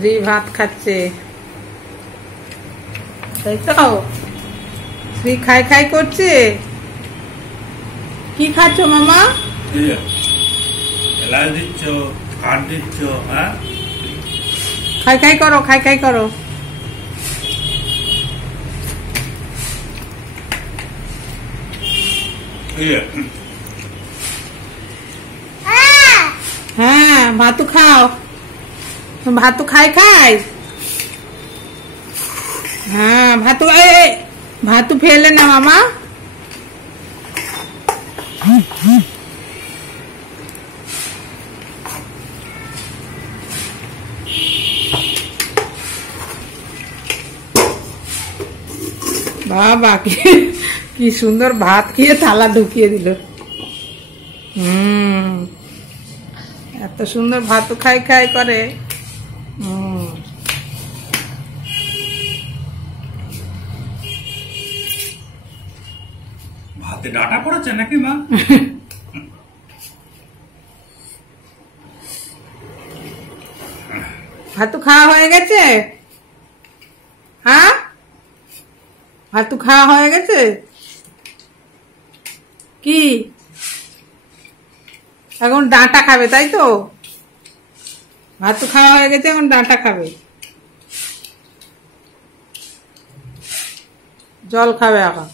শ্রী ভাত খাচ্ছে, তাই তো? শ্রী খাই খাই করছে। কি খাচ্ছ মামা? এলাচ দিচ্ছ, কাঠ দিচ্ছ, হ্যাঁ? খাই খাই করো, খাই খাই করো। হ্যাঁ, ভাতু খাও, ভাতু খাই খাই। হ্যাঁ, ভাতু ভাতু ফেলে না মামা। বাবা কি সুন্দর ভাত খেয়ে থালা ঢুকিয়ে দিল। এত সুন্দর ভাত খাই খাই করে। ভাতে ডাটা পড়েছে নাকি মা? ভাতু খাওয়া হয়ে গেছে? হ্যাঁ, ভাতু খাওয়া হয়ে গেছে কি? এখন ডাঁটা খাবে, তাই তো? ভাতু খাওয়া হয়ে গেছে, এখন ডাঁটা খাবে, জল খাবে এখন।